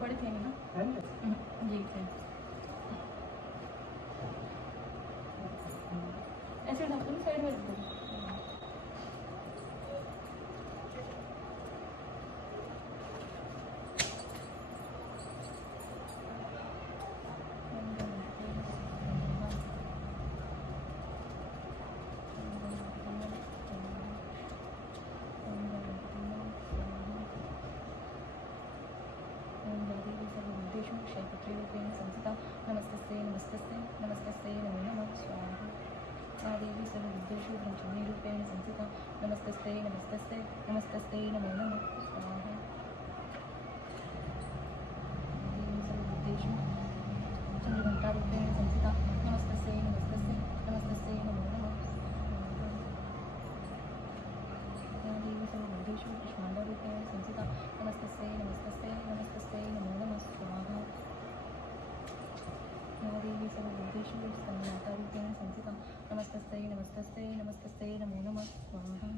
बड़े थे नहीं ना ये थे ऐसे ढक दो साइड में रख दो संस्था नमस्तस्ते नमस्तस्ते नमस्तस्ते नमो नमः स्वाहा महादेवी सर्वविद्येषु ब्रह्मरूपेण संस्थिता नमस्तस्ते नमस्तस्ते नमस्तस्ते नमो नमः स्वाहा देवी सर्वविद्येषु चन्द्रघण्टारूपेण संस्थिता नमस्तस्ते नमस्तस्ते नमस्तस्ते नमो नमः देवी सर्वविद्येषु पुष्पाण्डरूपेण संस्थिता नमस्तस्ते नमस्तस्ते नमस्तस्ते नमो नमः स्वाहा देवी सर्वभूतेषु संज्ञातारूपेण संस्थिता नमस्तस्ते नमस्तस्ते नमस्तस्ते नमो नमः स्वाहा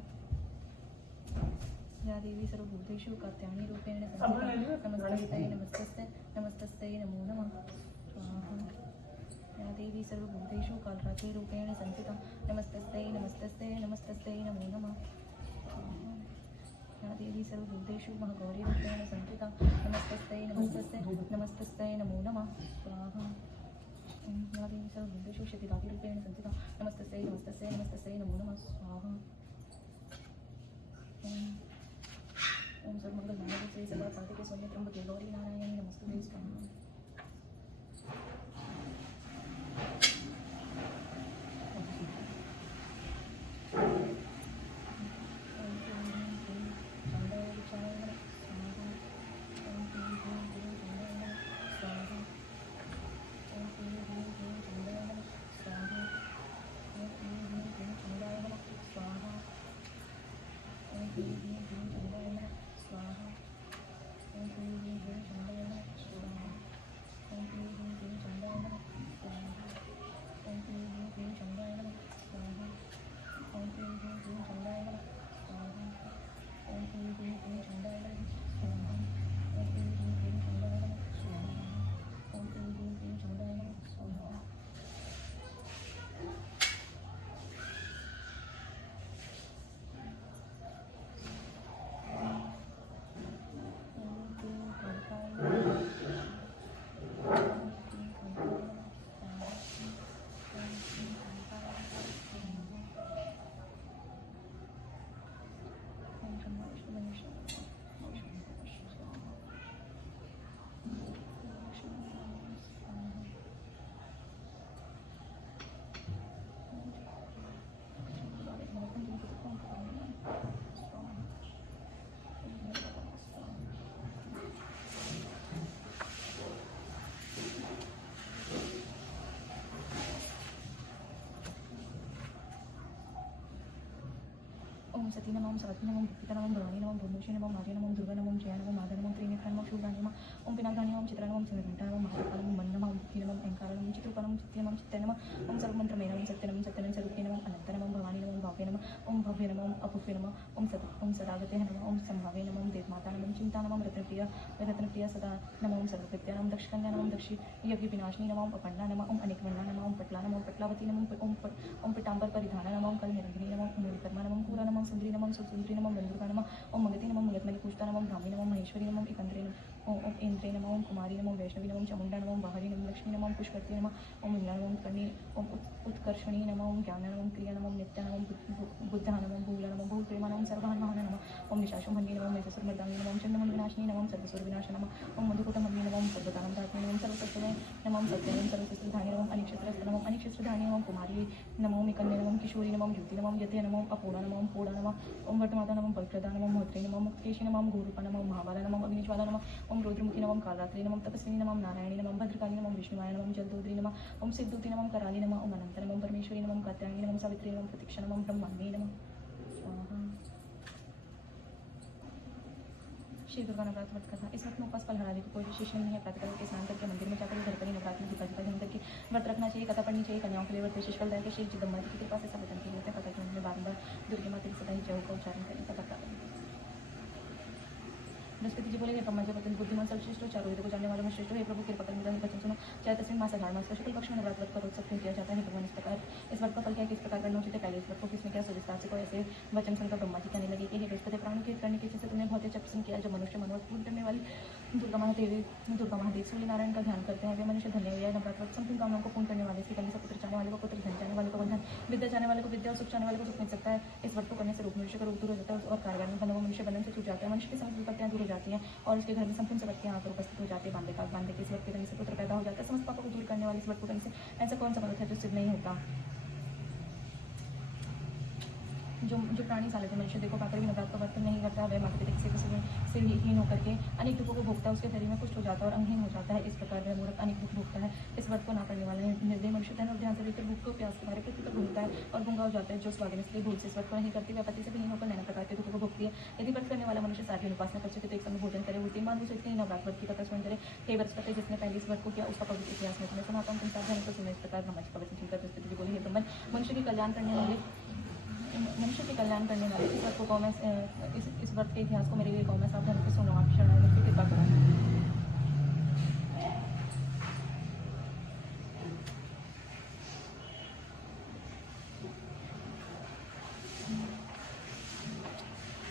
या देवी सर्वभूतेषु कात्यायनी रूपेण संस्थिता नमस्तस्ते नमस्तस्ते नमस्तस्ते नमो नमः स्वाहा या देवी सर्वभूतेषु कालरात्रि रूपेण संस्थिता नमस्तस्ते नमस्तस्ते नमस्तस्ते नमो नमः या देवी सर्वभूतेषु महागौरी रूपेण संस्थिता नमस्तस्ते नमस्तस्ते नमस्तस्ते नमो नमः स्वाहा या देवी सर्वभूतेषु शक्तिदादिरूपेण संस्थिता नमस्तस्यै नमस्तस्यै नमस्तस्यै नमो नमः स्वाहा ओम सर्वमंगलमांगल्ये सर्वसाधिके शरण्ये त्र्यंबके गौरी नारायणी नमस्तुते स्वाहा ओम सती नमः सरस्वती नमः भक्ति नमः भवानी नमः भुवनेश्वरी नमः मार्या नमः दुर्गा नमः जया नमः माता नमः त्रिनेत्र नमः शूलानि नमः ओम पिनाकदानि नमः चित्रा नमः चंद्रघंटा नमः महाकाल नमः मन नमः बुद्धि नमः अहंकार नमः चित्ररूप नमः चित्ते नमः चित्ते नमः ओम सर्वमंत्रमय नमः सत्य नमः सत्य नमः स्वरूपे नमः अनंत नमः भवानी नमः भाव्य नमः ओम भव्य नमः अपुव्य नमः ओम सदागते नमः ओम संभावे नमः ओम देवमाता नमः चिंता नमः रत्नप्रिय सदा नमः ओम सर्वकृत्या नमः दक्षकन्या नमः दक्षि यज्ञ विनाशिनी नमः ओम अपर्णा नमः ओम अनेकवर्णा नमः ओम पटला नमः ओम पटलावती नमः ओम पितांबर परिधान नमः ओम कलनिरंजनी नमः ओम मूलकर्मा नमः पूरा नमः सुंदरी नमः सुंदरी नमः बंधुका नमः ओम मंगती नमः मंगतमणि पूजता नमः ब्राह्मी नमः महेश्वरी नमः एकंद्रे नमः ओम इंद्रे नमः, ओम कुमारी नमः, वैष्णवी नमः, चामुंडा नमः, बाहरी नमः, लक्ष्मी नमः, पुष्करती नमः, ओम विमला नमः, कर्णी, ओम उत्कर्षणी नमः, ओम ज्ञान नमः, क्रिया नमः, नित्या नमः, बुद्धा नमः, भूला नमः, भूल प्रेमा नमः, सर्वहन वाहन नमः, ओम निशाशुभंगी नमः, मेजसुरमर्दांगी नमः, चंद्रमंड विनाशिनी नमः, सर्वसुर विनाश नमः, ओम मधुकुटमंगी नमः, ओम सर्वदानम धात्मी नमः, सर्वसत्वमय नमः, सत्यम सर्वशस्त्रधारी नमः, अनिक्षत्रस्थ नमः, अनिक्षत्रधारी नमः, कुमारी नमः, मिकन्या नमः, किशोरी नमः, युति नमः, यते नमः, अपूर्णा नमः, पूर्णा नमः, ओम वटमाता नमः, पवित्रदा नमः, मोहत्रे नमः, मुक्तेशी नमः, गुरुपा नमः, महाबाला नमः, अग्निज्वाला नमः, ओम रुद्रमुखी नमः, कालरात्रि नमः, तपस्विनी नमः, नारायणी नमः, भद्रकाली नमः, विष्णुवाय नमः, जलदोद्री नमः, ओम सिद्धूति नमः, कराली नमः, ओम अनंत नमः, परमेश्वरी नमः, कात्यायनी नमः, सावित्री नमः, प्रतीक्षा नमः, ब्रह्मांडी नमः। स्वाहा। श्री दुर्गा नवरात्र व्रत कथा। इस व्रत में उपवास फलहारी को कोई विशेष नहीं है। प्रातःकाल के स्नान करके मंदिर में जाकर घर पर ही नवरात्र में दीपा ध्यान करके व्रत रखना चाहिए। कथा पढ़नी चाहिए। कन्याओं के लिए व्रत विशेष फलदायक है। श्री जगदम्बा जी की कृपा से सब वचन के होते हैं। कथा के अंत में बारंबार दुर्गा माता की सदा ही जय का उच्चारण करें। कथा प्रारंभ। बृहस्पति जी बोले, हे ब्रह्मा जी अत्यंत बुद्धिमान सर्वश्रेष्ठ हो, चारों वेदों को जानने वालों में श्रेष्ठ हो, हे प्रभु कृपा कर मेरा वचन सुनो। चाहे तस्वीर मास आधार मास शुक्ल पक्ष में नवरात्र व्रत का रोज क्यों किया जाता है भगवान। इस प्रकार इस व्रत का फल क्या है, किस प्रकार करना उचित है। पहले इस व्रत को किसने किया, सुविस्तार से को ऐसे वचन सुनकर ब्रह्मा जी कहने लगे कि हे बृहस्पति, प्राणों की करने की इच्छा से तुमने बहुत अच्छा प्रसन्न किया। जब मनुष्य मनोरथ पूर्ण करने वाली दुर्गा महादेव सूर्य नारायण का ध्यान करते हैं, वे मनुष्य धन्य हुए। नवरात्र व्रत संपूर्ण कामनाओं को पूर्ण करने वाले, इसके करने से पुत्र चाहने वाले को पुत्र, धन चाहने वाले को धन, विद्या चाहने वाले को विद्या और सुख चाहने वाले को सुख मिल सकता है। इस व्रत को करने से रोग मनुष्य का रोग दूर हो जाता है और कारगर में बना हुआ मनुष्य बंधन से छूट जाता है। मनुष्य की समस्त विपत्तियां दूर हो जाती हैं और उसके घर में संपूर्ण संपत्तियां आकर उपस्थित हो जाती है। बांधे के इस व्रत के करने से पुत्र पैदा हो जाता है। समस्त पापों को दूर करने वाले इस व्रत को करने से ऐसा कौन सा व्रत है जो सिद्ध नहीं होता। जो प्राणी साले थे मनुष्य देखो पाकर भी नवरात्र का व्रत नहीं करता है, वह माता पिता की सेवा से हीन होकर के अनेक दुखों को भोगता है। उसके शरीर में कुष्ठ हो जाता है और अंगहीन हो जाता है। इस प्रकार वह मूर्ख अनेक दुख भोगता है। इस व्रत को ना करने वाला निर्दय मनुष्य धन और ध्यान से लेकर भूख को प्यास के मारे पृथ्वी पर घूमता है और गूंगा हो जाता है। जो स्वागत इसलिए भूल से इस व्रत को नहीं करती, वह पति से भी हीन होकर नाना प्रकार के दुखों को भोगती है। यदि व्रत करने वाला मनुष्य साध्वी उपासना कर सके तो एक समय भोजन करे, वो 3 बार सोचते ही नवरात्र व्रत की कथा सुन करे। हे बृहस्पति, जिसने पहले इस व्रत को किया उसका पवित्र इतिहास में तुम्हें सुनाता हूँ। तुम सावधानी को सुनो। इस प्रकार ब्रह्मा जी का वचन सुनकर बृहस्पति जी बोले, हे ब्रह्मन, मनुष्य के कल्याण करने वाले इस व्रत को मैं इस व्रत के इतिहास को मेरे लिए कहो। मैं सावधानी से सुनो। आप शरणागत की कृपा करो।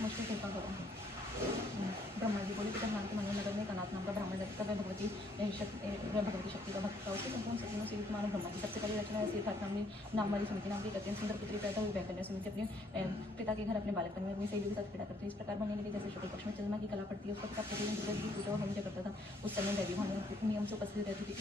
मुझ पर कृपा करो। ब्रह्मा जी बोले, पिता ध्यान के मनोनगर में कनाथ नाम का ब्राह्मण रहता है। वह भगवती शक्ति का भक्त था। उसके संपूर्ण सपनों से युक्त मानव ब्रह्मा जी सबसे पहले रचना ऐसी था। नाम वाली सुमिति नाम की एक अत्यंत सुंदर पुत्री पैदा हुई। वह कन्या सुमिति अपने पिता के घर अपने बालकपन में अपनी सहेलियों के साथ क्रीड़ा करती। इस प्रकार बनने लगी जैसे शुक्ल पक्ष में चंद्रमा की कला पड़ती है। उसका पिता प्रतिदिन सूरज की पूजा और होम करता था। उस समय दैवी भानु नियम से उपस्थित रहती थी।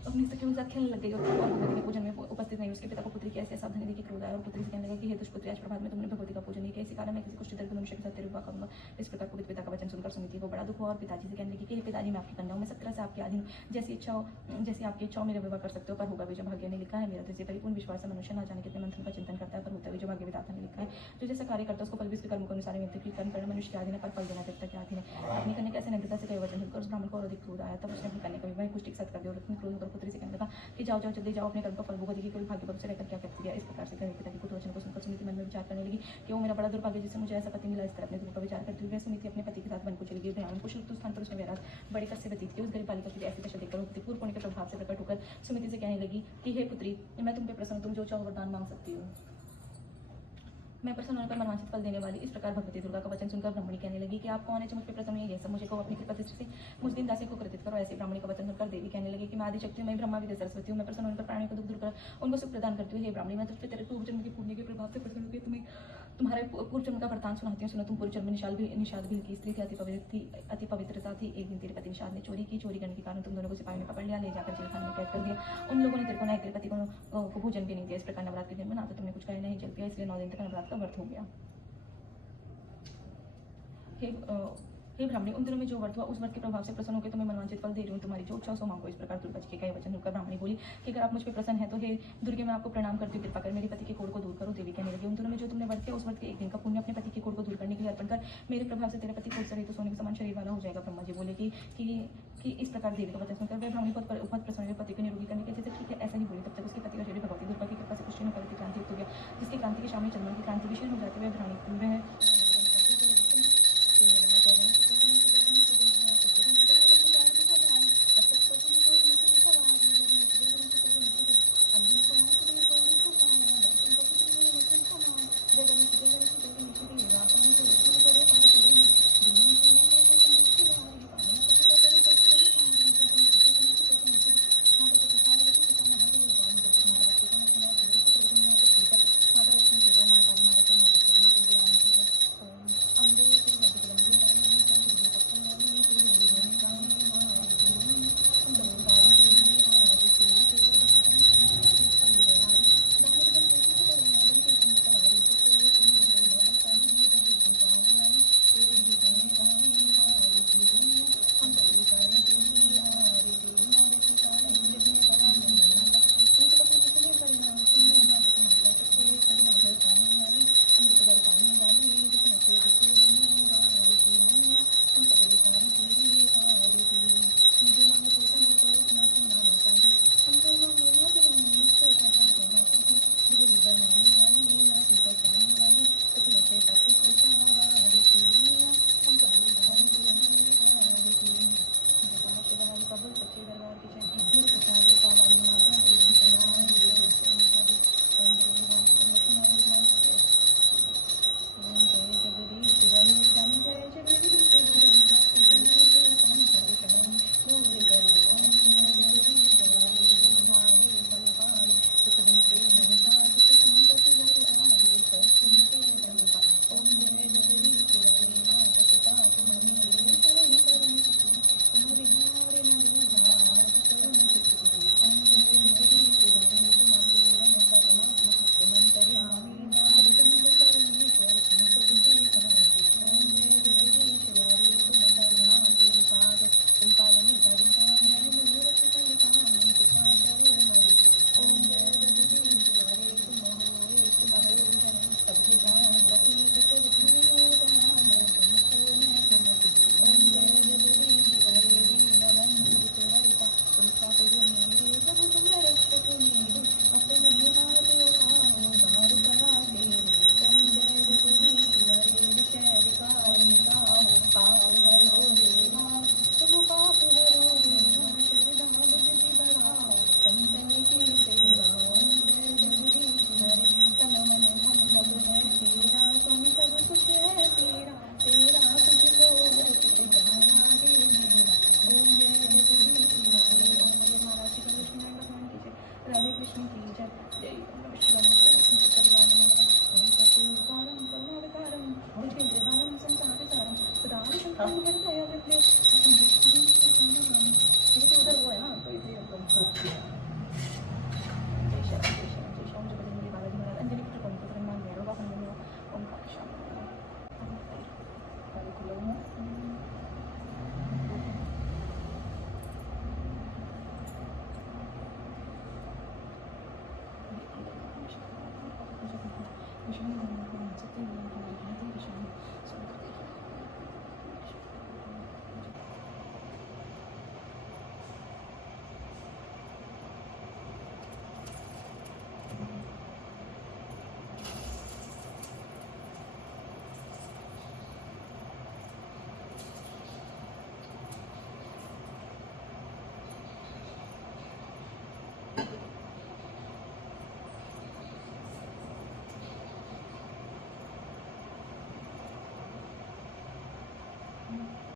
अपनी सखियों के साथ खेलने लग गई और भगवती के पूजन में उपस्थित नहीं। उसके पिता को पुत्री की ऐसी सावधानी देखी क्रोध आया और पुत्री से कहने लगा कि हे दुष्पुत्री, आज प्रभात में तुमने भगवती का पूजन नहीं किया, इसी कारण मैं किसी कुष्ठ दरिद्र मनुष्य के साथ तेरे विवाह करूंगा। इस प्रकार पवित्र पिता का वचन सुनकर सुमिति को बड़ा दुख हुआ और पिताजी से कहने लगी कि हे पिताजी, मैं आपकी कन्या हूं, मैं सब तरह से आपके अधीन, जैसी आपकी इच्छा हो मेरा विवाह कर सकते हो, पर होगा भी जो भाग्य ने लिखा है। मेरा तो परिपूर्ण विश्वास है। मनुष्य ना जाने कितने मंथन का चिंतन करता है, पर होता है जो भाग्य विधाता ने लिखा है। जो जैसा कार्य करता है उसको फल भी उसके कर्म के अनुसार मिलते हैं। कर्म करना मनुष्य के अधीन है, पर फल देना देवता के अधीन है। अपनी कन्या कैसे नंदिता से कई वचन सुनकर उस ब्राह्मण को और अधिक क्रोध आया। तब उसने अपनी कन्या का विवाह पुष्टि के साथ कर दिया और अपनी क्रोध होकर पुत्री से कहने लगा कि जाओ जल्दी जाओ, अपने कर्म का फल भोगो। देखिए कोई भाग्य से रहकर क्या करती है। इस प्रकार से कहे पिता के कुछ वचन को सुनकर सुमिति मन में विचार करने लगी कि वो मेरा बड़ा दुर्भाग्य जिससे मुझे ऐसा पति मिला। इस तरह अपने दुख का विचार करती हुई सुमिति अपने पति के साथ वन को चली गई। ब्राह्मण को शुभ स्थान पर उसने वैराग बड़ी कष्ट से व्यतीत की। उस गरीब बालिका की ऐसी दशा देखकर पूर्व पुण्य के प्रभाव से प्रकट होकर सुमिति से कहने लगी कि हे पुत्री, मैं तुम पे प्रसन्न, तुम जो चाहो वरदान मांग सकती हो, मैं प्रसन्न होकर मनवांछित फल देने वाली। इस प्रकार भगवती दुर्गा का वचन सुनकर ब्राह्मणी कहने लगी कि आप कौन है जो मुझ पर प्रसन्न है। सब मुझे को अपनी कृपा दृष्टि से मुझ दिन दासी को कृतित करो। ऐसे ब्राह्मणी का वचन सुनकर देवी कहने लगी कि मैं आदिशक्ति हूं, मैं ब्रह्मा विद्या सरस्वती हूं, मैं प्रसन्न होकर प्राणियों को दुख दूर कर उनको सुख प्रदान करती हूँ। हे ब्राह्मणी, मैं तुझ पर तेरे पूर्व जन्म के पुण्य के प्रभाव से प्रसन्न होकर तुम्हें तुम्हारे पूर्व जन्म का वरदान सुनाती हूँ। सुनो, तुम पूर्व जन्म में निषाद भील की स्त्री थी, अति पवित्रता थी। एक दिन तेरे पति निषाद ने चोरी करने के कारण तुम दोनों को सिपाही ने पकड़ लिया, ले जाकर जेल खाने में कैद कर दिया। उन लोगों ने तेरे को ना तेरे पति को भोजन भी नहीं दिया। इस प्रकार नवरात्र के दिन में ना तो तुमने कुछ खाया नहीं जल पिया, इसलिए 9 दिन तक नवरात्र का व्रत हो गया। हे ब्राह्मणी, उन दिनों में जो व्रत हुआ उस व्रत के प्रभाव से प्रसन्न होकर तुम्हें मनवांछित फल दे रही हूँ। तुम्हारी जो इच्छा सो मांगो। इस प्रकार दुर्गा जी के कहे वचन सुनकर ब्राह्मणी बोली कि अगर आप मुझ पर प्रसन्न है तो हे दुर्गे, मैं आपको प्रणाम करती हूँ, कृपा कर मेरे पति के कोढ़ को दूर करो। देवी कहने लगी, उन दिनों में जो तुमने व्रत किया उस व्रत के एक दिन का पुण्य अपने पति के कोढ़ को दूर करने के लिए अर्पण कर। मेरे प्रभाव से तेरे पति कोढ़ सहित तो सोने के समान शरीर वाला हो जाएगा। ब्रह्मा जी बोले कि इस प्रकार देवी का वचन सुनकर वह ब्राह्मणी बहुत प्रसन्न हुई। पति को निरोगी करने के जैसे ठीक है ऐसा ही बोली। तब तक उसके पति का शरीर भगवती दुर्गा की कृपा से पुष्टि होकर क्रांति हो गया, जिसकी क्रांति के सामने चंद्रमा की क्रांति भी क्षीण हो जाती है। वह